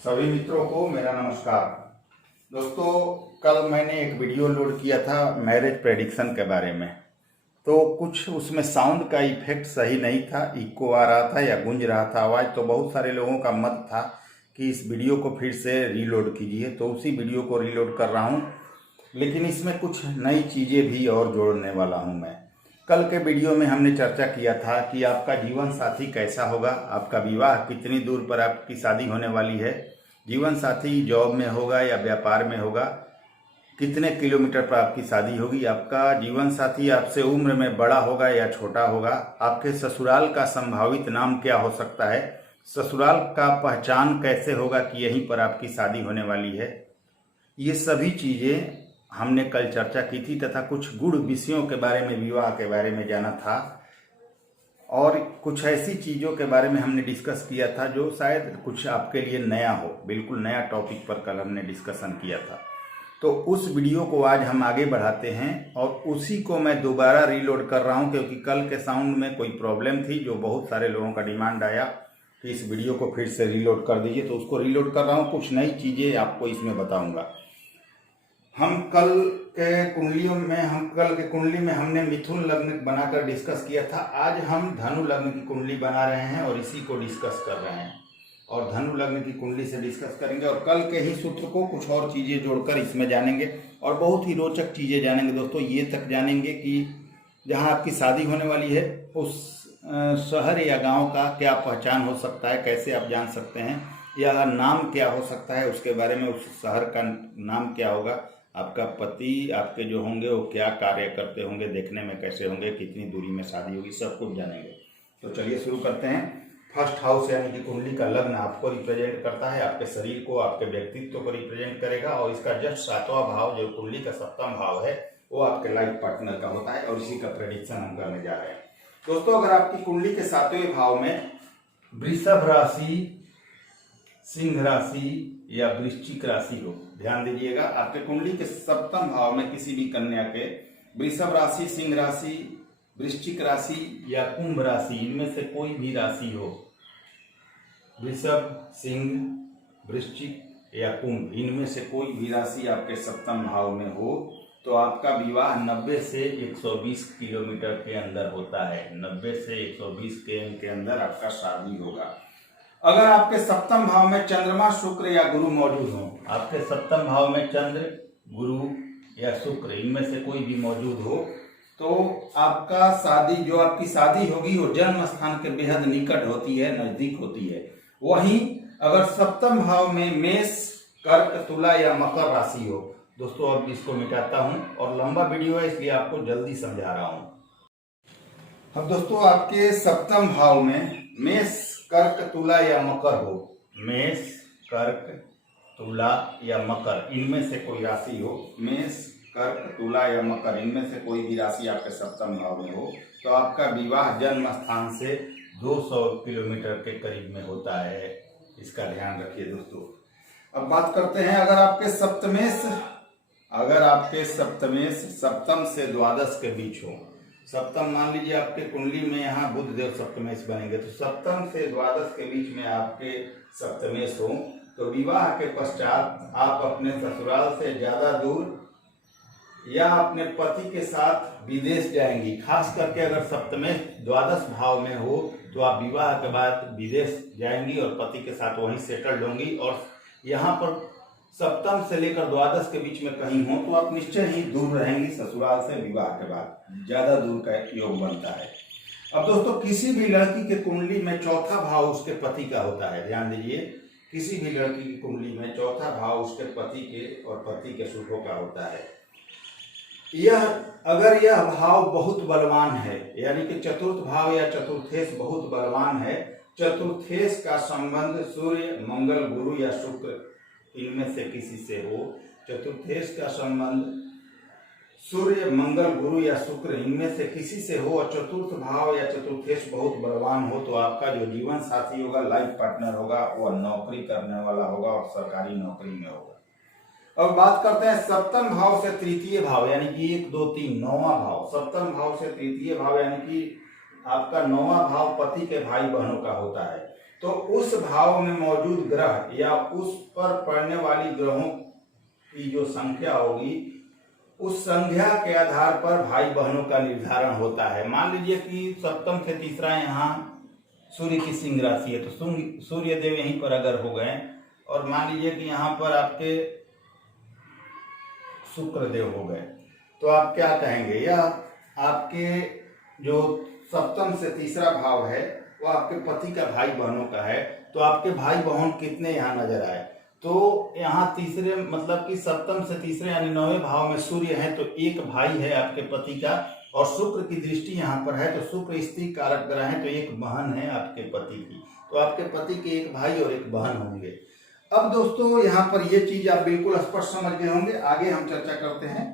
सभी मित्रों को मेरा नमस्कार। दोस्तों, कल मैंने एक वीडियो लोड किया था मैरिज प्रेडिक्शन के बारे में। तो कुछ उसमें साउंड का इफेक्ट सही नहीं था, इको आ रहा था या गूंज रहा था आवाज़। तो बहुत सारे लोगों का मत था कि इस वीडियो को फिर से रीलोड कीजिए, तो उसी वीडियो को रीलोड कर रहा हूँ। लेकिन इसमें कुछ नई चीज़ें भी और जोड़ने वाला हूँ मैं। कल के वीडियो में हमने चर्चा किया था कि आपका जीवन साथी कैसा होगा, आपका विवाह कितनी दूर पर आपकी शादी होने वाली है, जीवन साथी जॉब में होगा या व्यापार में होगा, कितने किलोमीटर पर आपकी शादी होगी, आपका जीवन साथी आपसे उम्र में बड़ा होगा या छोटा होगा, आपके ससुराल का संभावित नाम क्या हो सकता है, ससुराल का पहचान कैसे होगा कि यहीं पर आपकी शादी होने वाली है। ये सभी चीज़ें हमने कल चर्चा की थी तथा कुछ गूढ़ विषयों के बारे में, विवाह के बारे में जाना था और कुछ ऐसी चीज़ों के बारे में हमने डिस्कस किया था जो शायद कुछ आपके लिए नया हो। बिल्कुल नया टॉपिक पर कल हमने डिस्कशन किया था। तो उस वीडियो को आज हम आगे बढ़ाते हैं और उसी को मैं दोबारा रीलोड कर रहा हूं, क्योंकि कल के साउंड में कोई प्रॉब्लम थी जो बहुत सारे लोगों का डिमांड आया कि इस वीडियो को फिर से रीलोड कर दीजिए। तो उसको रीलोड कर रहा हूं, कुछ नई चीज़ें आपको इसमें बताऊंगा। कल के कुंडली में हमने मिथुन लग्न बनाकर डिस्कस किया था। आज हम धनु लग्न की कुंडली बना रहे हैं और इसी को डिस्कस कर रहे हैं और धनु लग्न की कुंडली से डिस्कस करेंगे और कल के ही सूत्र को कुछ और चीज़ें जोड़कर इसमें जानेंगे और बहुत ही रोचक चीज़ें जानेंगे। दोस्तों, ये तक जानेंगे कि जहां आपकी शादी होने वाली है उस शहर या गांव का क्या पहचान हो सकता है, कैसे आप जान सकते हैं, या नाम क्या हो सकता है उसके बारे में, उस शहर का नाम क्या होगा, आपका पति आपके जो होंगे वो क्या कार्य करते होंगे, देखने में कैसे होंगे, कितनी दूरी में शादी होगी, सब कुछ जानेंगे। तो चलिए शुरू करते हैं। फर्स्ट हाउस यानी कि कुंडली का लग्न आपको रिप्रेजेंट करता है, आपके शरीर को, आपके व्यक्तित्व को रिप्रेजेंट करेगा और इसका जस्ट 7वां भाव जो कुंडली का 7वां भाव है वो आपके लाइफ पार्टनर का होता है और इसी का प्रेडिक्शन हम करने जा रहे हैं। दोस्तों, अगर आपकी कुंडली के 7वें भाव में वृषभ राशि, सिंह राशि या वृश्चिक राशि हो, ध्यान दीजिएगा, आपके कुंडली के 7वें भाव में किसी भी कन्या के वृषभ राशि, सिंह राशि, वृश्चिक राशि या कुंभ राशि, इनमें से कोई भी राशि हो, वृषभ, सिंह, वृश्चिक या कुंभ, इनमें से कोई भी राशि आपके 7वें भाव में हो तो आपका विवाह 90 से 120 किलोमीटर के अंदर होता है। 90 से 120 के अंदर आपका शादी होगा। अगर आपके 7वें भाव में चंद्रमा, शुक्र या गुरु मौजूद हो, आपके 7वें भाव में चंद्र, गुरु या शुक्र, इनमें से कोई भी मौजूद हो तो आपका शादी, जो आपकी शादी होगी वो जन्म स्थान के बेहद निकट होती है, नजदीक होती है। वहीं अगर 7वें भाव में मेष, कर्क, तुला या मकर राशि हो, दोस्तों अब इसको मिटाता हूं और लंबा वीडियो है इसलिए आपको जल्दी समझा रहा हूं। अब दोस्तों, आपके 7वें भाव में मेष, कर्क, तुला या मकर हो, मेष, कर्क, तुला या मकर, इनमें से कोई राशि हो, मेष, कर्क, तुला या मकर, इनमें से कोई भी राशि आपके 7वें भाव में हो तो आपका विवाह जन्म स्थान से 200 किलोमीटर के करीब में होता है। इसका ध्यान रखिए दोस्तों। अब बात करते हैं, अगर आपके सप्तम से द्वादश के बीच हो, सप्तम मान लीजिए आपके कुंडली में यहाँ बुध देव सप्तमेश बनेंगे, तो सप्तम से द्वादश के बीच में आपके सप्तमेश हो तो विवाह के पश्चात आप अपने ससुराल से ज्यादा दूर या अपने पति के साथ विदेश जाएंगी। खास करके अगर सप्तमेश द्वादश भाव में हो तो आप विवाह के बाद विदेश जाएंगी और पति के साथ वहीं सेटल्ड होंगी और यहाँ पर सप्तम से लेकर द्वादश के बीच में कहीं हो तो आप निश्चय ही दूर रहेंगी ससुराल से, विवाह के बाद ज्यादा दूर का योग बनता है। अब दोस्तों, किसी भी लड़की के कुंडली में 4था भाव उसके पति का होता है। ध्यान दीजिए, किसी भी लड़की की कुंडली में 4था भाव उसके पति के और पति के सुखों का होता है। अगर यह भाव बहुत बलवान है, यानी कि चतुर्थ भाव या चतुर्थेश बहुत बलवान है, चतुर्थेश का संबंध सूर्य, मंगल, गुरु या शुक्र, इनमें से किसी से हो, चतुर्थेश का संबंध सूर्य, मंगल, गुरु या शुक्र, इनमें से किसी से हो और चतुर्थ भाव या चतुर्थेश बहुत बलवान हो तो आपका जो जीवन साथी होगा, लाइफ पार्टनर होगा, वह नौकरी करने वाला होगा और सरकारी नौकरी में होगा। अब बात करते हैं 7वें भाव से तृतीय भाव, यानी कि 1, 2, 3, 9वां भाव। 7वें भाव से तृतीय भाव यानी कि आपका 9वां भाव पति के भाई बहनों का होता है। तो उस भाव में मौजूद ग्रह या उस पर पड़ने वाली ग्रहों की जो संख्या होगी, उस संख्या के आधार पर भाई बहनों का निर्धारण होता है। मान लीजिए कि सप्तम से तीसरा यहाँ सूर्य की सिंह राशि है, तो सूर्य देव यहीं पर अगर हो गए, और मान लीजिए कि यहाँ पर आपके शुक्र देव हो गए, तो आप क्या कहेंगे, यह आपके जो सप्तम से तीसरा भाव है वो आपके पति का भाई बहनों का है। तो आपके भाई बहन कितने यहाँ नजर आए, तो यहाँ तीसरे मतलब कि सप्तम से तीसरे यानी 9वें भाव में सूर्य है, तो एक भाई है आपके पति का, और शुक्र की दृष्टि यहाँ पर है, तो शुक्र स्त्री कारक ग्रह है, तो एक बहन है आपके पति की। तो आपके पति के एक भाई और एक बहन होंगे। अब दोस्तों यहाँ पर ये चीज आप बिल्कुल स्पष्ट समझ गए होंगे। आगे हम चर्चा करते हैं।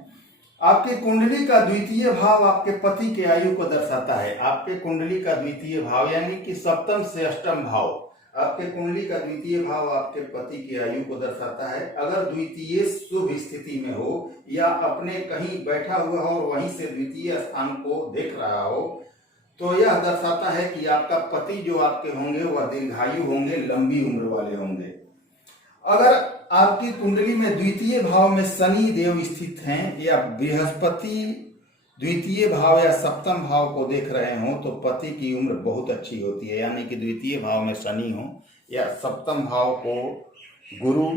आपके कुंडली का द्वितीय भाव आपके पति के आयु को दर्शाता है। आपके कुंडली का द्वितीय भाव यानी कि सप्तम से अष्टम भाव, आपके कुंडली का द्वितीय भाव आपके पति की आयु को दर्शाता है। अगर द्वितीय शुभ स्थिति में हो या अपने कहीं बैठा हुआ हो और वहीं से द्वितीय स्थान को देख रहा हो, तो यह दर्शाता है कि आपका पति जो आपके होंगे वह दीर्घायु होंगे, लंबी उम्र वाले होंगे। अगर आपकी कुंडली में द्वितीय भाव में शनि देव स्थित हैं या बृहस्पति द्वितीय भाव या सप्तम भाव को देख रहे हो, तो पति की उम्र बहुत अच्छी होती है। यानी कि द्वितीय भाव में शनि हो या सप्तम भाव को गुरु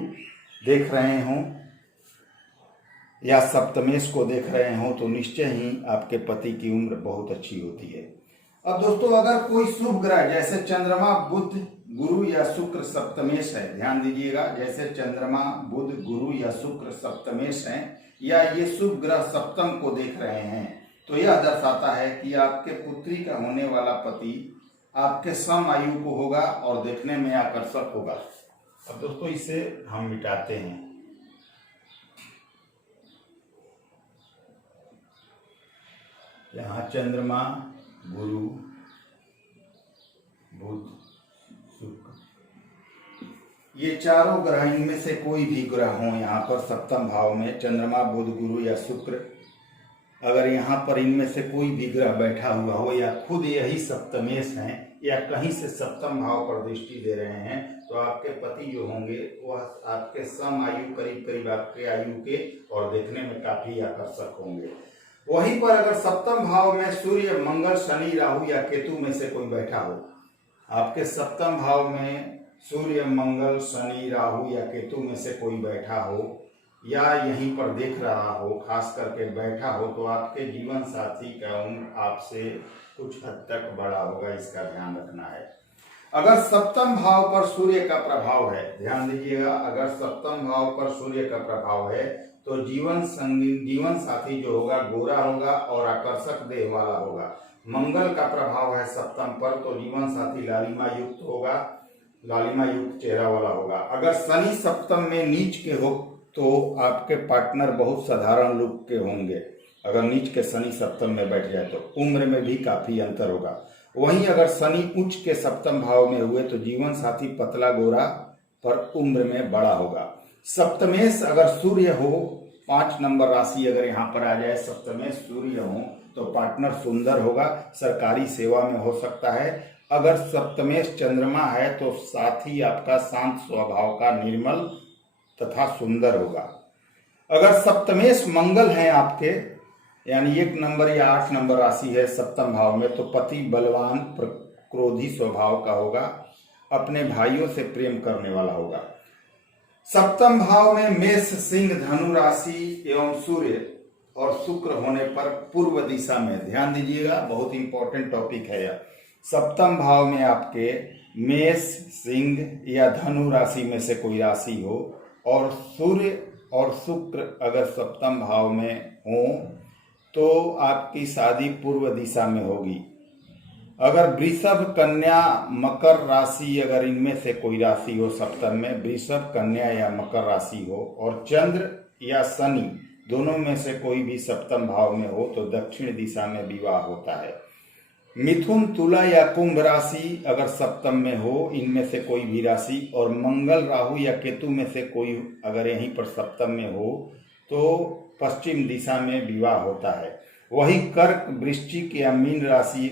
देख रहे हो या सप्तमेश को देख रहे हो, तो निश्चय ही आपके पति की उम्र बहुत अच्छी होती है। अब दोस्तों अगर कोई शुभ ग्रह जैसे चंद्रमा, बुध, गुरु या शुक्र सप्तमेश है, ध्यान दीजिएगा, जैसे चंद्रमा, बुध, गुरु या शुक्र सप्तमेश हैं या ये शुभ ग्रह सप्तम को देख रहे हैं, तो यह दर्शाता है कि आपके पुत्री का होने वाला पति आपके सम आयु को होगा और देखने में आकर्षक होगा। अब दोस्तों इसे हम मिटाते हैं। यहाँ चंद्रमा, गुरु, बुध, शुक्र, ये चारों ग्रह, इनमें से कोई भी ग्रह हो यहाँ पर सप्तम भाव में, चंद्रमा, बुध, गुरु या शुक्र, अगर यहाँ पर इनमें से कोई भी ग्रह बैठा हुआ हो या खुद यही सप्तमेश हैं या कहीं से सप्तम भाव पर दृष्टि दे रहे हैं, तो आपके पति जो होंगे वह आपके सम आयु, करीब करीब आपके आयु के, और देखने में काफी आकर्षक होंगे। वहीं पर अगर सप्तम भाव में सूर्य, मंगल, शनि, राहु या केतु में से कोई बैठा हो, आपके सप्तम भाव में सूर्य, मंगल, शनि, राहु या केतु में से कोई बैठा हो या यहीं पर देख रहा हो, खास करके बैठा हो, तो आपके जीवन साथी का उम्र आपसे कुछ हद तक बड़ा होगा, इसका ध्यान रखना है। अगर सप्तम भाव पर सूर्य का प्रभाव है, ध्यान दीजिएगा, अगर सप्तम भाव पर सूर्य का प्रभाव है तो जीवन साथी जो होगा गोरा होगा और आकर्षक देह वाला होगा। मंगल का प्रभाव है सप्तम पर, तो जीवन साथी लालिमा युक्त होगा, लालिमा युक्त चेहरा वाला होगा। अगर शनि सप्तम में नीच के हो तो आपके पार्टनर बहुत साधारण लुक के होंगे। अगर नीच के शनि सप्तम में बैठ जाए तो उम्र में भी काफी अंतर होगा। वहीं अगर शनि उच्च के सप्तम भाव में हुए तो जीवन साथी पतला गोरा पर उम्र में बड़ा होगा। सप्तमेश अगर सूर्य हो, 5 नंबर राशि अगर यहाँ पर आ जाए, सप्तमेश सूर्य हो, तो पार्टनर सुंदर होगा, सरकारी सेवा में हो सकता है। अगर सप्तमेश चंद्रमा है तो साथी आपका शांत स्वभाव का, निर्मल तथा सुंदर होगा। अगर सप्तमेश मंगल है आपके, यानी 1 नंबर या 8 नंबर राशि है सप्तम भाव में, तो पति बलवान, क्रोधी स्वभाव का होगा, अपने भाइयों से प्रेम करने वाला होगा। सप्तम भाव में मेष, सिंह, धनु राशि एवं सूर्य और शुक्र होने पर पूर्व दिशा में, ध्यान दीजिएगा, बहुत इंपॉर्टेंट टॉपिक है यह। सप्तम भाव में आपके मेष, सिंह या धनु राशि में से कोई राशि हो और सूर्य और शुक्र अगर सप्तम भाव में हो तो आपकी शादी पूर्व दिशा में होगी। अगर वृषभ, कन्या, मकर राशि, अगर इनमें से कोई राशि हो सप्तम में, वृषभ, कन्या या मकर राशि हो और चंद्र या शनि दोनों में से कोई भी सप्तम भाव में हो तो दक्षिण दिशा में विवाह होता है। मिथुन, तुला या कुंभ राशि अगर सप्तम में हो, इनमें से कोई भी राशि, और मंगल, राहु या केतु में से कोई अगर यहीं पर सप्तम में हो तो पश्चिम दिशा में विवाह होता है। वही कर्क, वृश्चिक या मीन राशि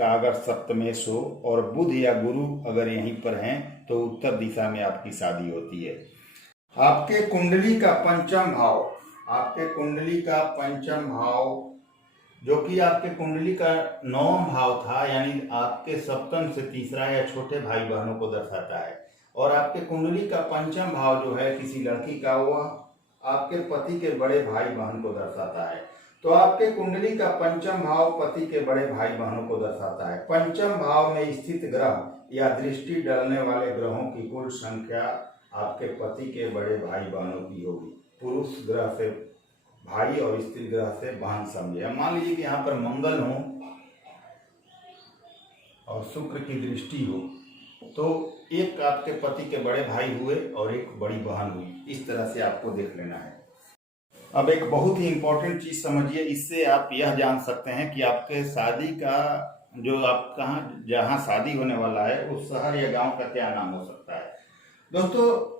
का अगर सप्तमेश हो और बुध या गुरु अगर यहीं पर हैं तो उत्तर दिशा में आपकी शादी होती है। आपके कुंडली का पंचम भाव, आपके कुंडली का पंचम भाव जो कि आपके कुंडली का 9वां भाव था, यानी आपके सप्तम से तीसरा या छोटे भाई बहनों को दर्शाता है। और आपके कुंडली का पंचम भाव जो है किसी लड़की का, वह आपके पति के बड़े भाई बहन को दर्शाता है। तो आपके कुंडली का पंचम भाव पति के बड़े भाई बहनों को दर्शाता है। पंचम भाव में स्थित ग्रह या दृष्टि डालने वाले ग्रहों की कुल संख्या आपके पति के बड़े भाई बहनों की होगी। पुरुष ग्रह से भाई और स्त्री ग्रह से बहन समझे। मान लीजिए कि यहाँ पर मंगल हो और शुक्र की दृष्टि हो, तो एक आपके पति के बड़े भाई हुए और एक बड़ी बहन हुई। इस तरह से आपको देख लेना है। अब एक बहुत ही इंपॉर्टेंट चीज समझिए, इससे आप यह जान सकते हैं कि आपके शादी का जो आप जहाँ शादी होने वाला है उस शहर या गांव का क्या नाम हो सकता है। दोस्तों,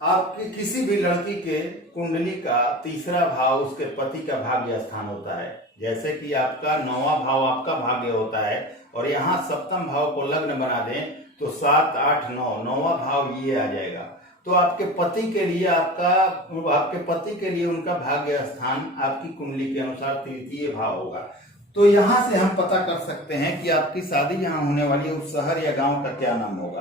आपकी किसी भी लड़की के कुंडली का तीसरा भाव उसके पति का भाग्य स्थान होता है। जैसे कि आपका 9वां भाव आपका भाग्य होता है और यहाँ सप्तम भाव को लग्न बना दें तो 7, 8, 9 9वां भाव ये आ जाएगा। तो आपके पति के लिए आपके पति के लिए उनका भाग्य स्थान आपकी कुंडली के अनुसार तृतीय भाव होगा। तो यहाँ से हम पता कर सकते हैं कि आपकी शादी यहाँ होने वाली है उस शहर या गांव का क्या नाम होगा।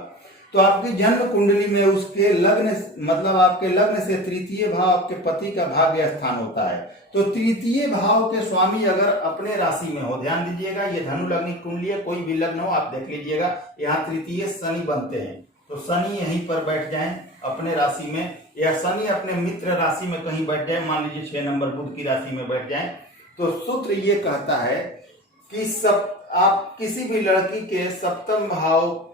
तो आपकी जन्म कुंडली में उसके लग्न मतलब आपके लग्न से तृतीय भाव आपके पति का भाग्य स्थान होता है। तो तृतीय भाव के स्वामी अगर अपने राशि में हो, ध्यान दीजिएगा, ये धनु लग्न की कुंडली है, कोई भी लग्न हो आप देख लीजिएगा, यहाँ तृतीय शनि बनते हैं। तो शनि यहीं पर बैठ जाएं अपने राशि में, या शनि अपने मित्र राशि में कहीं बैठ जाए, मान लीजिए 6 नंबर बुध की राशि में बैठ जाए, तो सूत्र ये कहता है कि आप किसी भी लड़की के सप्तम भाव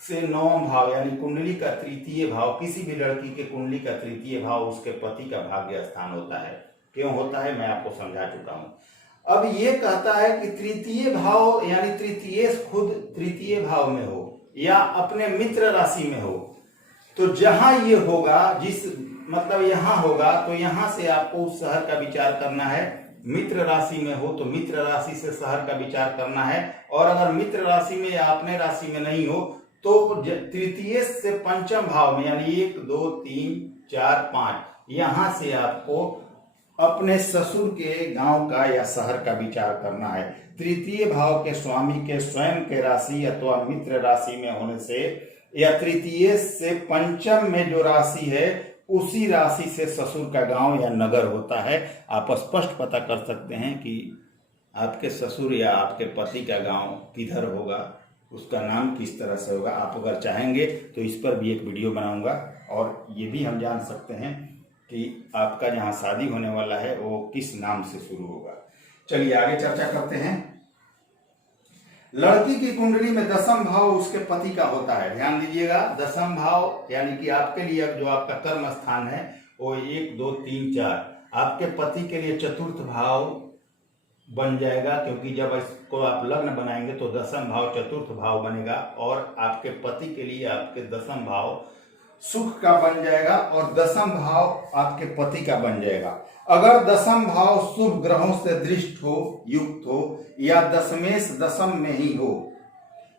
से 9वां भाव यानी कुंडली का तृतीय भाव, किसी भी लड़की के कुंडली का तृतीय भाव उसके पति का भाग्य स्थान होता है। क्यों होता है मैं आपको समझा चुका हूं। अब ये कहता है कि तृतीय भाव यानी तृतीय खुद तृतीय भाव में हो या अपने मित्र राशि में हो, तो जहां ये होगा मतलब यहां होगा, तो यहां से आपको उस शहर का विचार करना है। मित्र राशि में हो तो मित्र राशि से शहर का विचार करना है, और अगर मित्र राशि में या अपने राशि में नहीं हो तो तृतीय से पंचम भाव में यानी 1, 2, 3, 4, 5 यहां से आपको अपने ससुर के गांव का या शहर का विचार करना है। तृतीय भाव के स्वामी के स्वयं के राशि अथवा मित्र राशि में होने से या तृतीय से पंचम में जो राशि है उसी राशि से ससुर का गांव या नगर होता है। आप स्पष्ट पता कर सकते हैं कि आपके ससुर या आपके पति का गांव किधर होगा, उसका नाम किस तरह से होगा। आप अगर चाहेंगे तो इस पर भी एक वीडियो बनाऊंगा, और ये भी हम जान सकते हैं कि आपका जहां शादी होने वाला है वो किस नाम से शुरू होगा। चलिए आगे चर्चा करते हैं। लड़की की कुंडली में दसम भाव उसके पति का होता है। ध्यान दीजिएगा, दसम भाव यानी कि आपके लिए जो आपका कर्म स्थान है वो 1, 2, 3, 4 आपके पति के लिए चतुर्थ भाव बन जाएगा, क्योंकि जब इसको आप लग्न बनाएंगे तो दसम भाव चतुर्थ भाव बनेगा, और आपके पति के लिए आपके दसम भाव सुख का बन जाएगा और दसम भाव आपके पति का बन जाएगा। अगर दसम भाव शुभ ग्रहों से दृष्ट हो, युक्त हो, या दशमेश दसम में ही हो,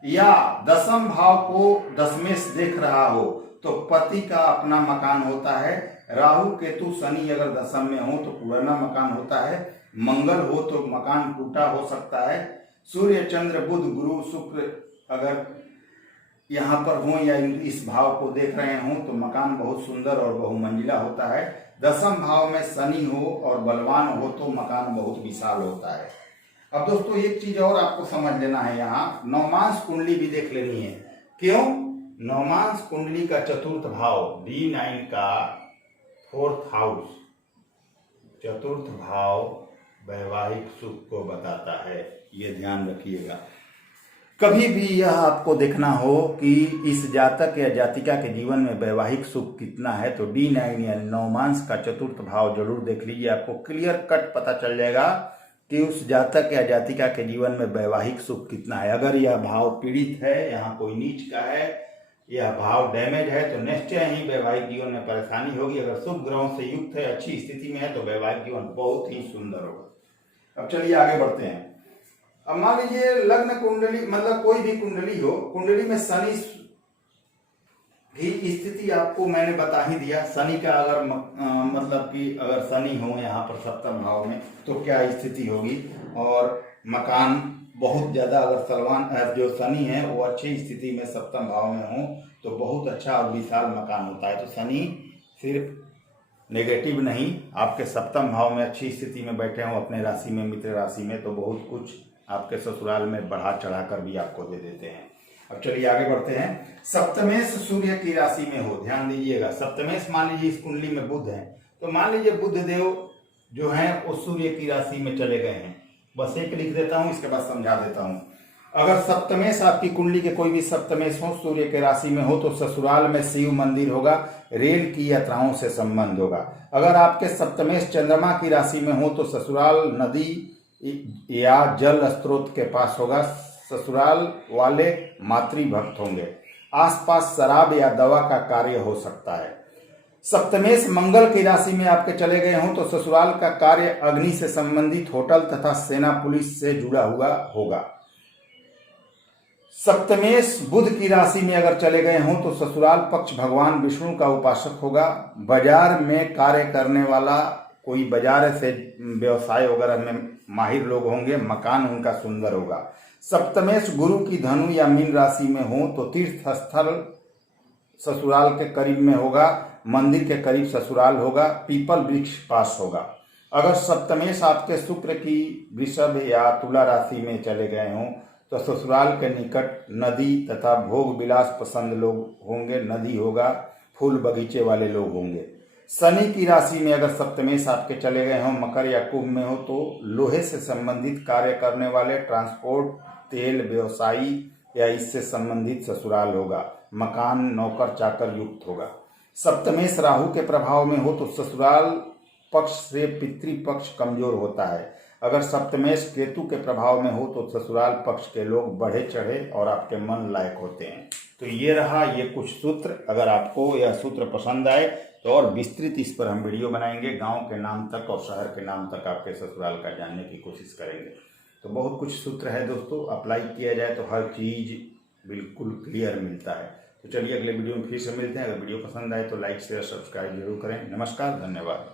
या दसम भाव को दशमेश देख रहा हो, तो पति का अपना मकान होता है। राहु केतु शनि अगर दसम में हो तो पुराना मकान होता है। मंगल हो तो मकान टूटा हो सकता है। सूर्य चंद्र बुध गुरु शुक्र अगर यहाँ पर हो या इस भाव को देख रहे हो तो मकान बहुत सुंदर और बहुमंजिला होता है। दसम भाव में शनि हो और बलवान हो तो मकान बहुत विशाल होता है। अब दोस्तों एक चीज और आपको समझ लेना है, यहाँ नवमांश कुंडली भी देख लेनी है। क्यों? नवमांश कुंडली का चतुर्थ भाव D9 का 4th हाउस, चतुर्थ भाव वैवाहिक सुख को बताता है, ये ध्यान रखिएगा। कभी भी यह आपको देखना हो कि इस जातक या जातिका के जीवन में वैवाहिक सुख कितना है तो D9 या नवमांश का चतुर्थ भाव जरूर देख लीजिए। आपको क्लियर कट पता चल जाएगा कि उस जातक या जातिका के जीवन में वैवाहिक सुख कितना है। अगर यह भाव पीड़ित है, यहाँ कोई नीच का है, यह भाव डैमेज है तो निश्चय ही वैवाहिक जीवन में परेशानी होगी। अगर शुभ ग्रहों से युक्त है, अच्छी स्थिति में है तो वैवाहिक जीवन बहुत ही सुंदर होगा। अब चलिए आगे बढ़ते हैं। अब मान लीजिए लग्न कुंडली मतलब कोई भी कुंडली हो, कुंडली में शनि की स्थिति आपको मैंने बता ही दिया। शनि का अगर मतलब कि अगर शनि हो यहाँ पर सप्तम भाव में तो क्या स्थिति होगी, और मकान बहुत ज्यादा अगर सलमान जो शनि है वो अच्छी स्थिति में सप्तम भाव में हो तो बहुत अच्छा और विशाल मकान होता है। तो शनि सिर्फ नेगेटिव नहीं, आपके सप्तम भाव में अच्छी स्थिति में बैठे हो अपने राशि में, मित्र राशि में, तो बहुत कुछ आपके ससुराल में बढ़ा चढ़ा कर भी आपको दे देते हैं। अब चलिए आगे बढ़ते हैं। सप्तमेश सूर्य की राशि में हो, ध्यान दीजिएगा। सप्तमेश मान लीजिए इस कुंडली में बुध है, तो मान लीजिए बुध देव जो है वो सूर्य की राशि में चले गए हैं। बस एक लिख देता हूं, इसके बाद समझा देता हूं। अगर सप्तमेश आपकी कुंडली के कोई भी सप्तमेश हो सूर्य के राशि में हो तो ससुराल में शिव मंदिर होगा, रेल की यात्राओं से संबंध होगा। अगर आपके सप्तमेश चंद्रमा की राशि में हो तो ससुराल नदी या जल स्रोत के पास होगा, ससुराल वाले मातृभक्त होंगे, आसपास शराब या दवा का कार्य हो सकता है। सप्तमेश मंगल की राशि में आपके चले गए हों तो ससुराल का कार्य अग्नि से संबंधित होटल तथा सेना पुलिस से जुड़ा हुआ होगा। सप्तमेश बुध की राशि में अगर चले गए हों तो ससुराल पक्ष भगवान विष्णु का उपासक होगा। बाजार में कार्य करने वाला कोई बाजार से व्यवसाय वगैरह में माहिर लोग होंगे, मकान उनका सुंदर होगा। सप्तमेश गुरु की धनु या मीन राशि में हो तो तीर्थ स्थल ससुराल के करीब में होगा, मंदिर के करीब ससुराल होगा, पीपल वृक्ष पास होगा। अगर सप्तमेश आपके शुक्र की वृषभ या तुला राशि में चले गए हों तो ससुराल के निकट नदी तथा भोग विलास पसंद लोग होंगे, नदी होगा, फूल बगीचे वाले लोग होंगे। शनि की राशि में अगर सप्तमेश आपके चले गए हों, मकर या कुंभ में हो तो लोहे से संबंधित कार्य करने वाले, ट्रांसपोर्ट, तेल व्यवसायी या इससे संबंधित ससुराल होगा, मकान नौकर चाकर युक्त होगा। सप्तमेश राहु के प्रभाव में हो तो ससुराल पक्ष से पितृपक्ष कमजोर होता है। अगर सप्तमेश केतु के प्रभाव में हो तो ससुराल पक्ष के लोग बढ़े चढ़े और आपके मन लायक होते हैं। तो ये रहा ये कुछ सूत्र। अगर आपको यह सूत्र पसंद आए तो और विस्तृत इस पर हम वीडियो बनाएंगे, गांव के नाम तक और शहर के नाम तक आपके ससुराल का जानने की कोशिश करेंगे। तो बहुत कुछ सूत्र है दोस्तों, अप्लाई किया जाए तो हर चीज बिल्कुल क्लियर मिलता है। तो चलिए अगले वीडियो में फिर से मिलते हैं। अगर वीडियो पसंद आए तो लाइक शेयर सब्सक्राइब जरूर करें। नमस्कार, धन्यवाद।